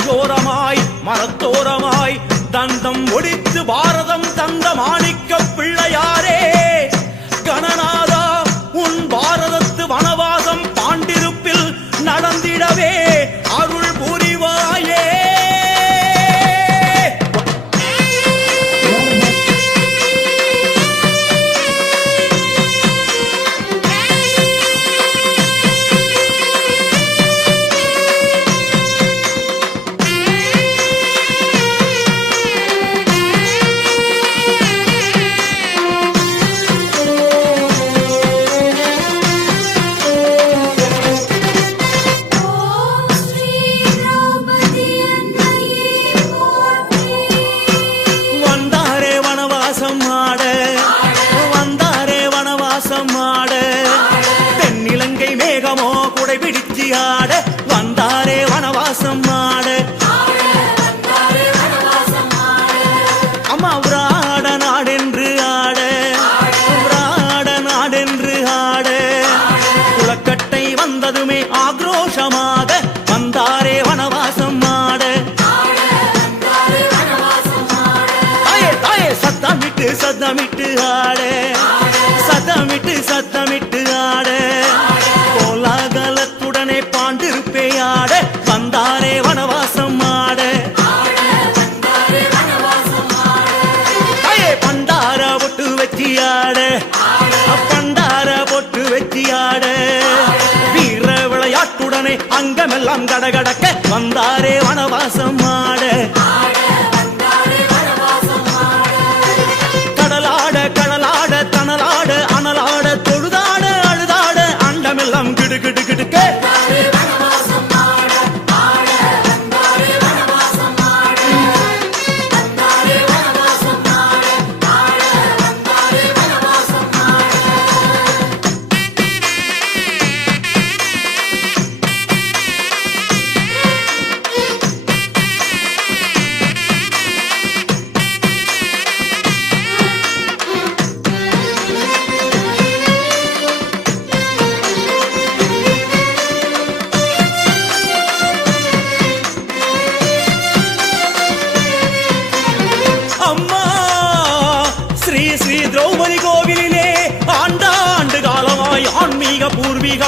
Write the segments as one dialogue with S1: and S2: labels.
S1: கரையோரமாய் மரத்தோரமாய் தந்தம் ஒடித்து பாரதம் தந்த மாணிக்க பிடிச்சு ஆட வந்தாரே வனவாசம்மா. வந்தாரே வனவாசம்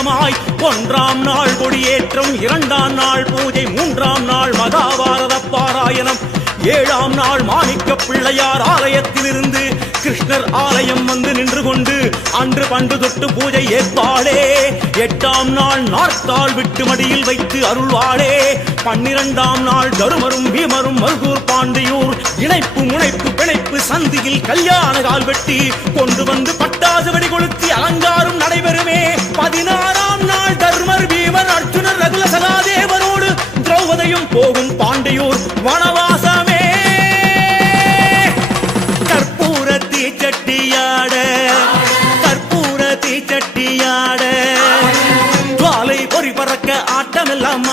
S1: பூர்வீகமாய் ஒன்றாம் நாள் கொடியேற்றம் இரண்டாம் நாள் பூஜை மூன்றாம் நாள் மகாபாரத பாராயணம். ஏழாம் நாள் மாணிக்க பிள்ளையார் ஆலயத்திலிருந்து கிருஷ்ணர் ஆலயம் வந்து நின்று கொண்டு அன்று பண்டு தொட்டு பூஜை ஏற்பாளே எட்டாம் நாள் நாற்கால் விட்டு மடியில் வைத்து அருள்வாளே பன்னிரண்டாம் நாள் தருமரும் பீமரும் மருகூர் பாண்டியூர் இணைப்பு முனைப்பு பிணைப்பு சந்தியில் கல்யாண கால் வெட்டி கொண்டு வந்து பட்டாசு வெடி கொளுத்தி அலங்காரம் நடைபெறுமே. பதினாறாம் நாள் தர்மர் பீமர் அர்ஜுனர் ரகுல சகாதேவரோடு திரௌபதியும் போகும் பாண்டியூர் வனவாச ஆட்டமெல்லாம்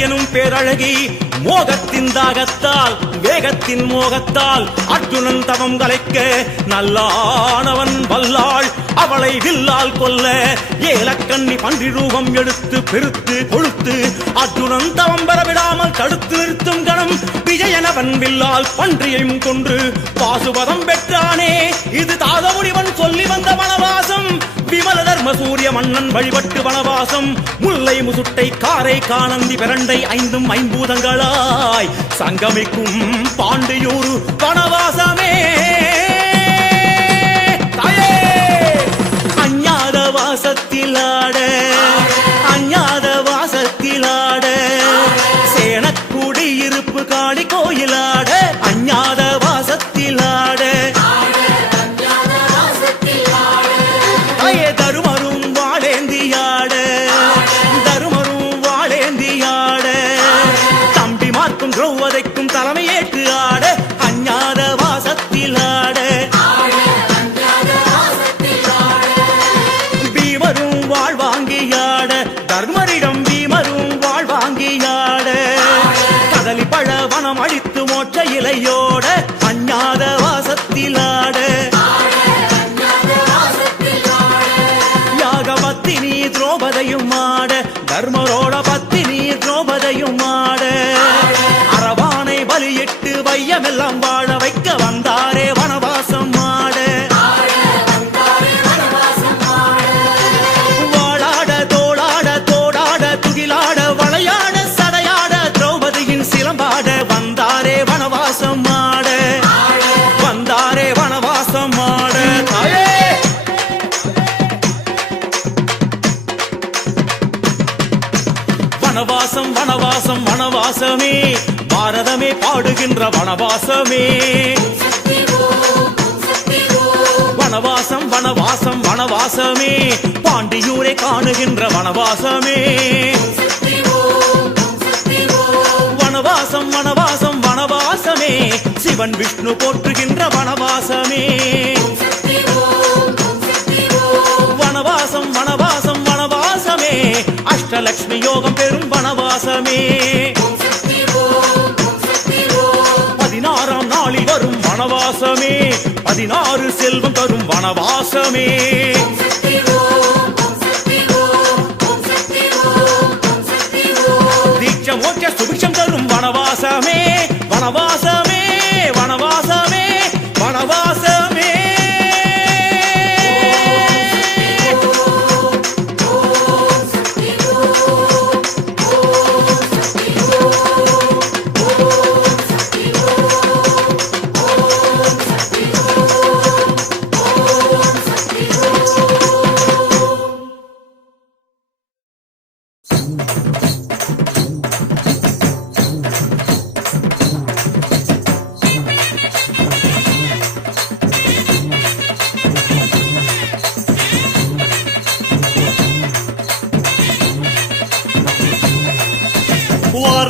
S1: எனும் பேரழகி மோகத்தின் தாகத்தால் வேகத்தின் மோகத்தால் அர்ஜுனன் தவம் கலைக்க நல்லானவன் வல்லாள் அவளை வில்லால் கொல்ல ஏலக்கண்ணி பன்றி ரூபம் எடுத்து பெருத்து கொழுத்து அர்ஜுனன் தவம் பெறவிடாமல் தடுத்து நிறுத்தும் கணம் விஜயனவன் வில்லால் பன்றியையும் கொன்று பாசுபதம் பெற்றானே. இது தாதமுனிவன் சொல்லி வந்த வனவாசம். விமல தர்ம சூரிய மன்னன் வழிபட்டு வனவாசம். முல்லை முசுட்டை காரை காணந்தி பிரண்டை ஐந்தும் ஐம்பூதங்களா ஐம்பூதங்களாய் சங்கமிக்கும் பாண்டியூர் வனவாசமே. தாயே! அஞ்ஞாத வாசத்திலாட அஞ்ஞாத வாசத்திலாட சேனக்குடி இருப்பு காளி கோயிலாட திரௌபதையும் ஆட தர்மரோட பத்தினி திரௌபதையும் ஆட அரவானை பலியிட்டு வையமெல்லாம் வாழ வனவாசம் வனவாசம் வனவாசமே. பாரதமே பாடுகின்ற வனவாசமே. வனவாசம் வனவாசம் வனவாசமே. பாண்டியூரை காணுகின்ற வனவாசமே. வனவாசம் வனவாசம் வனவாசமே. சிவன் விஷ்ணு போற்றுகின்ற வனவாசமே. வனவாசம் வனவாசம் அஷ்டலக்ஷ்மி யோகம் பெரும் வனவாசமே. பதினாறாம் நாளில் வரும் வனவாசமே. பதினாறு செல்வம் தரும் வனவாசமே.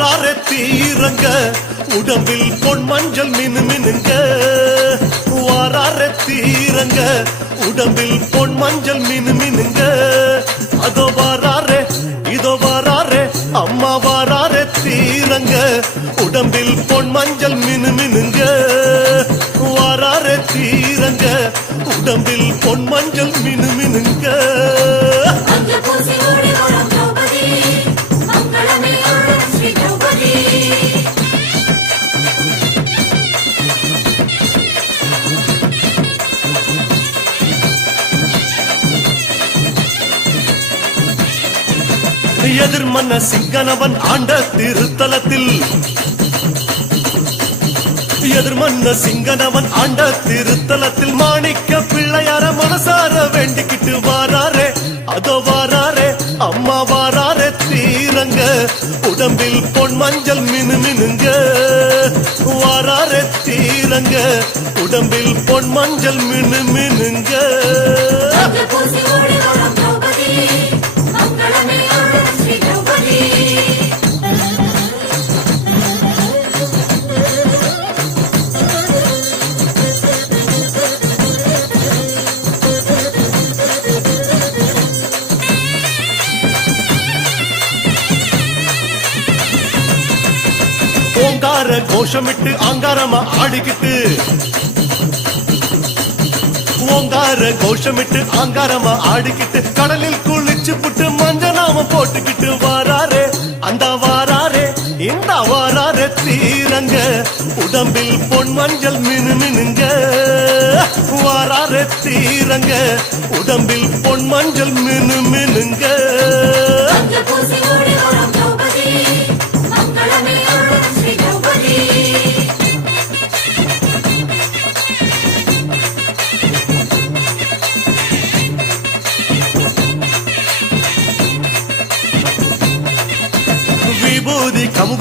S2: வாரார தீரங்க உடம்பில் பொன் மஞ்சள் மினு மினுங்க வாரார தீரங்க உடம்பில் பொன் மஞ்சள் மினு மினுங்க அதோ வாராரே இதோ வாராரே அம்மா வாராரே தீரங்க உடம்பில் பொன் மஞ்சள் மினு மினுங்க வாராரே தீரங்க உடம்பில் பொன் மஞ்சள் மினு மினுங்க எதிர்மன்ன சிங்கனவன் ஆண்ட திருத்தலத்தில். எதிர்மன்ன சிங்கனவன் ஆண்ட திருத்தலத்தில். மாணிக்க பிள்ளையார மனசார வேண்டிக்கிட்டு வாராரே அதோ வாராரே அம்மா வாராரே தீரங்க. உடம்பில் பொன் மஞ்சள் மினு மினுங்க. வாராரே தீரங்க. உடம்பில் பொன் மஞ்சள் மினு மினுங்க. ஓங்கார கோஷமிட்டு ஆங்காரமா ஆடிக்கிட்டு. ஓங்கார கோஷமிட்டு ஆங்காரமா ஆடிக்கிட்டு கடலில் குளிச்சு புட்டு மஞ்ச நாம போட்டுக்கிட்டு வாராரே அந்த வாராரே இந்த வாராரே தீரங்க உடம்பில் பொன் மஞ்சள் மினு மினுங்க. வாராரே தீரங்க உடம்பில் பொன் மஞ்சள் மினு மினுங்க.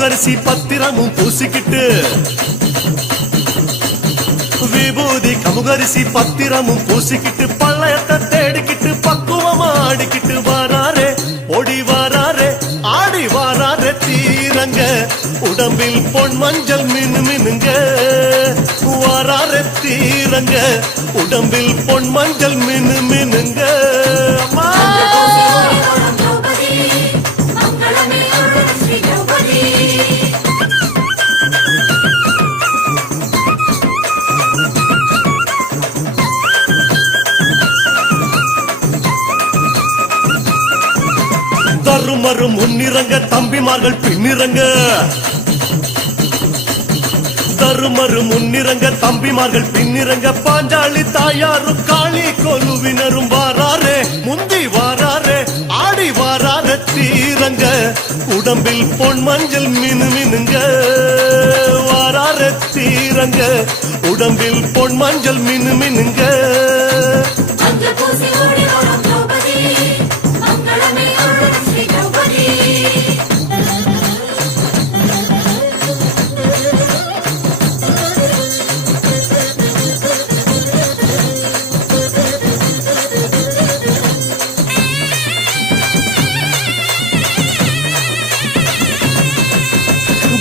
S2: விபூதி பத்திரமும் பூசிக்கிட்டு விபூதி கமுகரிசி பத்திரமும் பூசிக்கிட்டு பள்ளயத்தை தேடிக்கிட்டு பக்குவமா ஆடிக்கிட்டு வாராரே ஓடி வாராரே ஆடி வாராரே தீரங்க. உடம்பில் பொன் மஞ்சள் மினு மினுங்க வாராரே தீரங்க. உடம்பில் பொன் மஞ்சள் மினு மினுங்க அம்மா!
S3: வரும்
S2: முன்னிறங்க தம்பிமார்கள் பின்னிறங்க. தருமரு முன்னிறங்க தம்பிமார்கள் பின்னிறங்க. பாஞ்சாலி தாயாரும் காளி கொலுவினரும் வாராரே முந்தி வாராரே ஆடி வாரார தீரங்க. உடம்பில் பொன் மஞ்சள் மினு மினுங்க வாராரே தீரங்க. உடம்பில் பொன் மஞ்சள் மினு மினுங்க.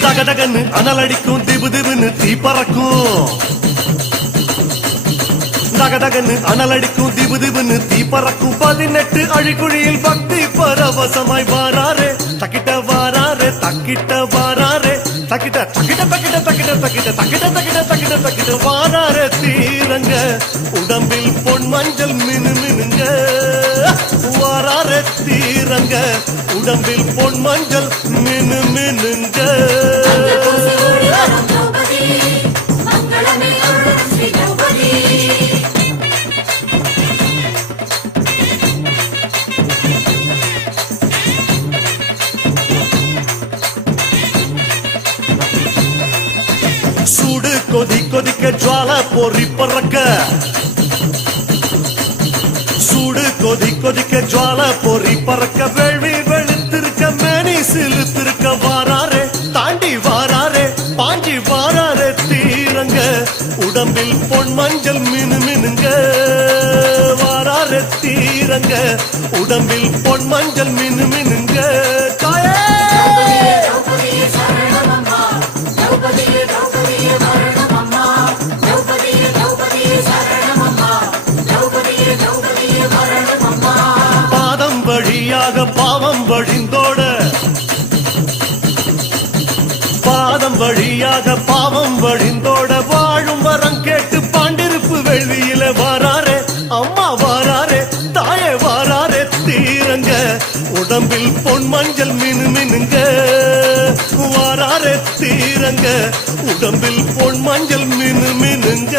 S2: தகதகன்னு அனலடிக்கும் திபு திபுன்னு தீ பறக்கும். தகதகன்னு அனலடிக்கும் திபு திபுன்னு தீ பறக்கும் பதினெட்டு அழிக்குழியில் பக்தி பரவசமாய் வாராரே. தக்கிட்ட வாராரே தக்கிட்ட வாராரே. தக்கிட்ட தக்கிட்ட தக்கிட்ட தக்கிட்ட தக்கிட்ட தக்கிட்ட தக்கிட்ட தக்கிட்ட தக்கிட்ட வாராரே தீரங்க. உடம்பில் பொன் மஞ்சள் மினு மினுங்க. வாராரே தீரங்க. உடம்பில் பொன் மஞ்சள் மினு மினுங்க. கொதி ஜுவால பொறி பறக்க. சூடு கொதி கொதிக்க ஜுவால பொறி பறக்க. வேள்வி வெளுத்திருக்க மேனி சிலுத்திருக்க வாராரே தாண்டி வாராரே பாஞ்சி வாராரே தீரங்க. உடம்பில் பொன் மஞ்சள் மினு மினுங்க. வாராரே தீரங்க. உடம்பில் பொன் மஞ்சள் மினு மினுங்க. தாயே! வழியாக பாவம் வழிந்தோட. பாதம் வழியாக பாவம் வழிந்தோட. வாழும் வரம் கேட்டு பாண்டிருப்பு வெளியில வாராரே அம்மா வாராரே தாயே வாராரே தீரங்க. உடம்பில் பொன் மஞ்சள் மினு மினுங்க. வாராரே தீரங்க. உடம்பில் பொன் மஞ்சள் மினு மினுங்க.